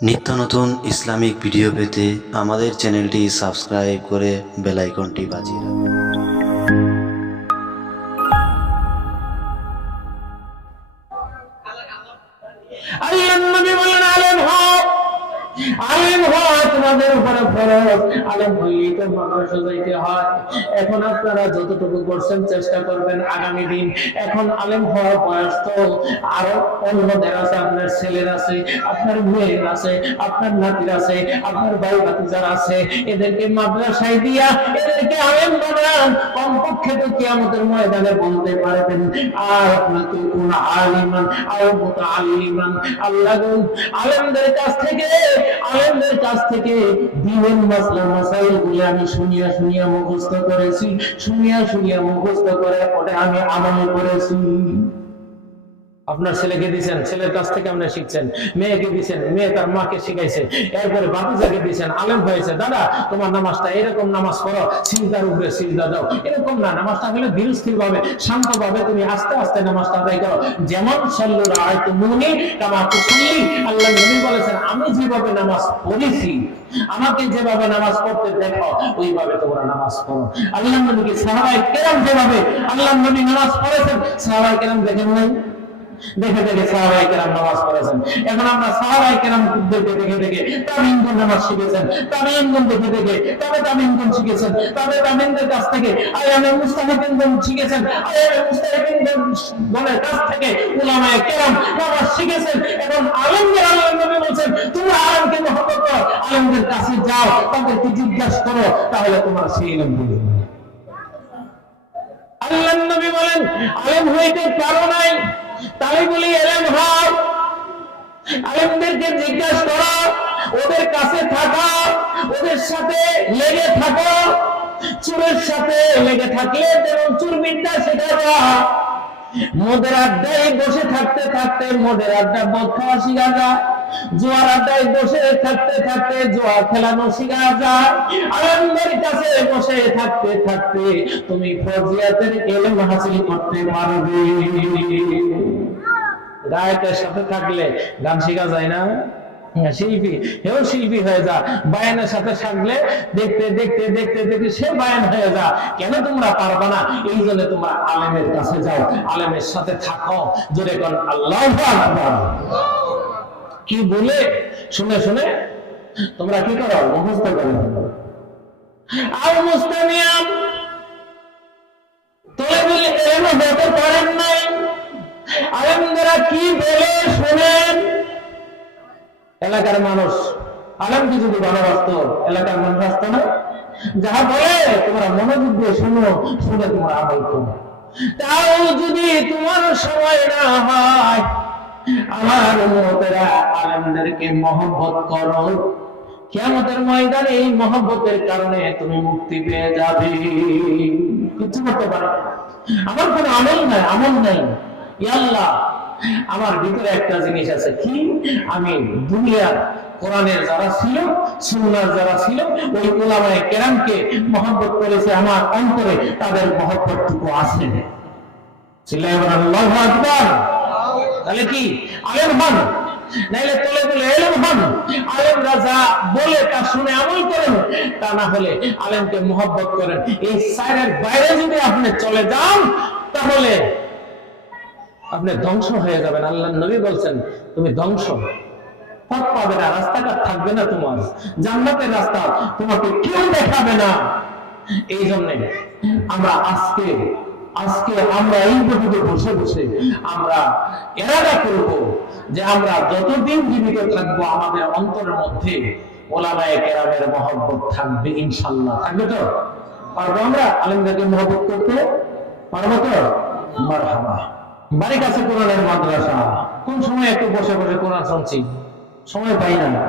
নিত্য নতুন Islamic video পেতে আমাদের চ্যানেলটি সাবস্ক্রাইব করে বেলাইকনটি বাজিয়ে রাখুন। তোমাদের উপরে ফরজ। আলেম হইলেই তো মানুষ যাইতে হয়। এখন আপনারা যতটুকু করছেন চেষ্টা করবেন আগামী দিন। এখন আলেম হওয়ার বয়স তো আরও অন্যদের আছে, আপনার ছেলের আছে, আপনার মেয়ের আছে, আপনার নাতির আছে, আপনার ভাই ভাতিজার আছে। এদেরকে মাদ্রাসায় দিয়া এদেরকে আলেম বানান। কমপক্ষে তো কিয়ামতের ময়দানে বলতে পারবেন, আর আপনাকে কোন আলিমান আর মুতাআল্লিমান। আল্লাহ আলেমদের কাছ থেকে, আলেমদের কাছ থেকে দিনের মাসলা মাসাইল গুলি আমি শুনিয়া শুনিয়া মুখস্থ করেছি, শুনিয়া শুনিয়া মুখস্থ করে ওটা আমি আমল করেছি। আপনার ছেলেকে দিয়েছেন ছেলের কাছ থেকে আপনি শিখছেন, মেয়েকে দিয়েছেন মেয়ে তার মাকে শিখাইছে, এরপরে বাতিজাকে দিয়েছেন আলেম হয়েছে। দাদা, তোমার নামাজটা এরকম নামাজ পড়ো সিজদার উপরে সিজদা দাও। এরকম না, নামাজটা হলে ধীরস্থির ভাবে শান্ত ভাবে তুমি আস্তে আস্তে নামাজটা আদায় করো। যেমন সল্লুর মুনি আল্লাহ নবী বলেছেন, আমি যেভাবে নামাজ পড়েছি, আমাকে যেভাবে নামাজ পড়তে দেখো, ওইভাবে তোমরা নামাজ পড়ো। আল্লাহ নবীকে সাহাবাই কেরাম যেভাবে, আল্লাহ নবী নামাজ পড়েছেন সাহাবাই কেরাম দেখেন নাই? দেখে দেখে সাহাবাই কেরাম নামাজ পড়েছেন এখন আমরা সাহাবাই কেরাম দেখে দেখে দেখে তামিনগুন নামাজ শিখেছেন তামিনগুন দেখে দেখে তবে তামিনগুন শিখেছেন, তবে তামিনদের কাছ থেকে আয়ামে মুস্তাহিদিনগুন শিখেছেন, আয়ামে মুস্তাহিদিনগুনের কাছ থেকে উলামায়ে কেরাম নামাজ শিখেছেন এখন আলেমদের আল্লাহ নবী বলছেন, তোমরা আলেমকে মহব্বত করো, আলেমদের কাছে যাও, তাদেরকে জিজ্ঞাসা করো, তাহলে তোমার সেই ইলম বুঝে নেবে। আল্লাহ নবী বলেন, আলেম হইতে পারো নাই তাই বলি, এলেম হও। আলেমদেরকে জিজ্ঞাসা করো, ওদের কাছে থাকো, ওদের সাথে লেগে থাকো। চুরের সাথে লেগে থাকলে যেমন চুরবিদ্যা শেখা যায় মোদের আড্ডায় বসে থাকতে থাকতে মোদের আড্ডা বোধ খাওয়া শিখা যায়। জোয়ার আড্ডায় বসে থাকতে থাকতে জোয়া খেলানো শিখা যায়। আনন্দের কাছে বসে থাকতে থাকতে তুমি ফজিয়াতের এলেম হাসিল করতে পারবে। গায়কের সাথে থাকলে গান শেখা যায় না? হ্যাঁ, শিল্পী হেও শিল্পী হয়ে যা। বায়ানের সাথে থাকলে দেখতে দেখতে দেখতে দেখতে সে বায়ান হয়ে যা। কেন তোমরা পারবা না? এই জন্য তোমরা আলেমের কাছে যাও। আলেমের সাথে থাকো। জোরে কোন আল্লাহ কি বলে? শুনে শুনে। তোমরা কি করো? মুখস্থ করে কি এলাকার মানুষ আলেমকে যদি ভালোবাসত এলাকার মানুষ আসতো না? যাহা বলে, তোমরা মনোযোগ দিয়ে শুনো, শুনে তোমরা আমল তাও যদি তোমার সময় না হয় আমার উম্মতেরা আলেমদেরকে মহব্বত করো। কিয়ামতের ময়দানে এই মহব্বতের কারণে তুমি মুক্তি পেয়ে যাবে। কিছু করতে পারো? আমার কোনো আমল নাই আমল নাই। ইয়াল্লাহ আমার ভিতরে একটা জিনিস আছে কি? আমি দুনিয়ার কোরআনের যারা ছিল সুন্নার যারা ছিল, ওই ওলামায়ে কেরামকে মহব্বত করেছে আমার অন্তরে, তাদের মহব্বতটুকু আছে। চিল্লাই বলেন আল্লাহু তাহলে কি? আলেম হন নাইলে তোলে বলে এলেম হন আলেম রাজা বলে তা শুনে আমল করেন, তা না হলে আলেমকে মহব্বত করেন। এই সাইরের বাইরে যদি আপনি চলে যান, তাহলে আপনি ধ্বংস হয়ে যাবেন। আল্লাহ নবী বলছেন, তুমি ধ্বংস। পথ পাবে না, রাস্তাঘাট থাকবে না তোমার। জান্নাতের রাস্তা তোমাকে কেউ দেখাবে না। এই জন্য আমরা আজকে আজকে আমরা এই বসে বসে বসে আমরা এরাদা করব যে আমরা যতদিন জীবিত থাকব, আমাদের অন্তরের মধ্যে ওলামায়ে কেরামের মহব্বত থাকবে ইনশাল্লাহ থাকবে তো? পারব আমরা? আলেমদেরকে মহব্বত করতে? পারব তো? মারহাবা। বাড়ির কাছে কোরআনের মাদ্রাসা। কোন সময় একটু বসে বসে কোরআন শুনছি? সময় পাই না।